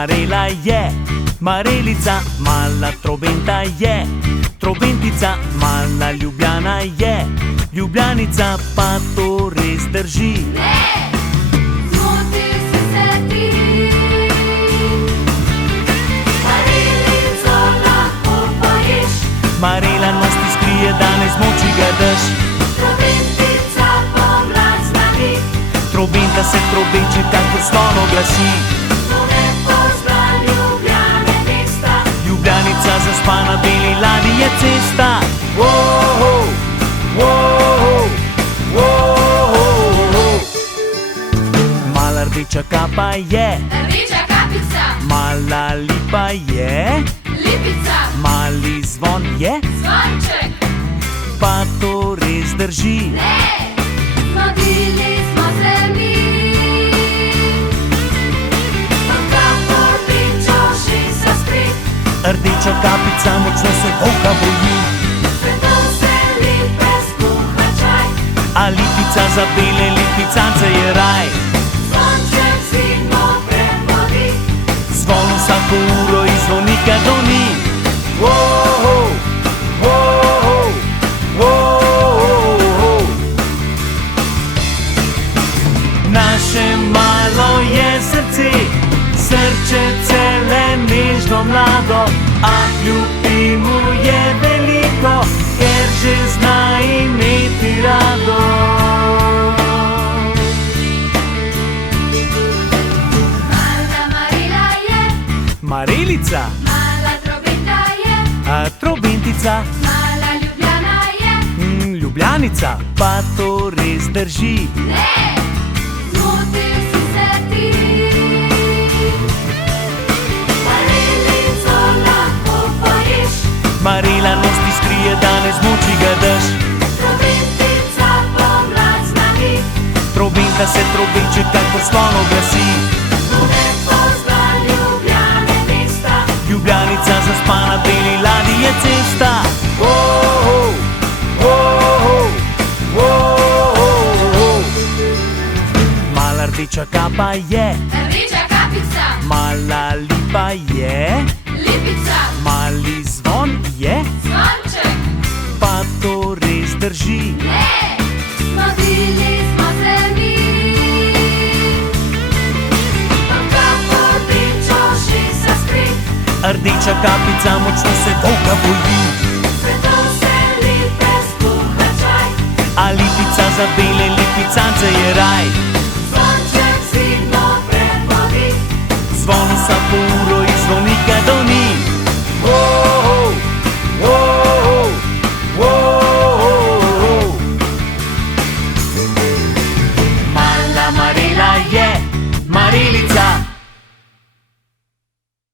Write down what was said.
Marela je, Marelica, mala trobenta je, trobentica, mala Ljubljana je, Ljubljanica pa to res drži. Ne, zmotil si se ti. Marelico lahko poješ, Marela nos ti skrije, danes moči ga daš. trobentica pomlad z nami, Trobenta se trobeče, kakor slon oglasi. ne pozna Ljubljane mesta. Ljubljanica zaspana, beli ladji je cesta. Wow, wow, wow. Mala rdeča kapa je, Rdeča kapica, mala lipa je, lipica, mali zvon je, zvonček. pa to res drži. Ne, zmodili smo se mi. Kapo rdečo šesa sprit, Rdeča kapica močno se volka boji, svetov se lipe skuha čaj. a lipica za bele lipicance je raj. Zvonček zimo prepodi, Zvon vsako uro iz zvonika doni. Wow, wow, wow. Naše malo je srce, srčece le nežno mlado, a kljub mu je veliko, ker že zna imeti rado. mala Marela je, Marelica, mala trobenta je, a trobentica, mala Ljubljana je. Ljubljanica, pa to res drži. Ne, zmotil si se ti. Marelico lahko poješ, Marela nos ti skrije, danes moči ga daš. trobentica pomlad z nami, Trobenta se trobeče, kakor slon oglasi. ne pozna Ljubljane mesta. Ljubljanica zaspana, beli ladji je cesta. Wow, wow, wow. Mala rdeča kapa je, Rdeča kapica, mala lipa je, lipica, mali zvon je, zvonček. pa to res drži. Ne, zmodili smo se mi. Kapo rdečo šesa sprit, Rdeča kapica močno se volka boji, svetov se lipe skuha čaj. a lipica za bele lipicance je raj.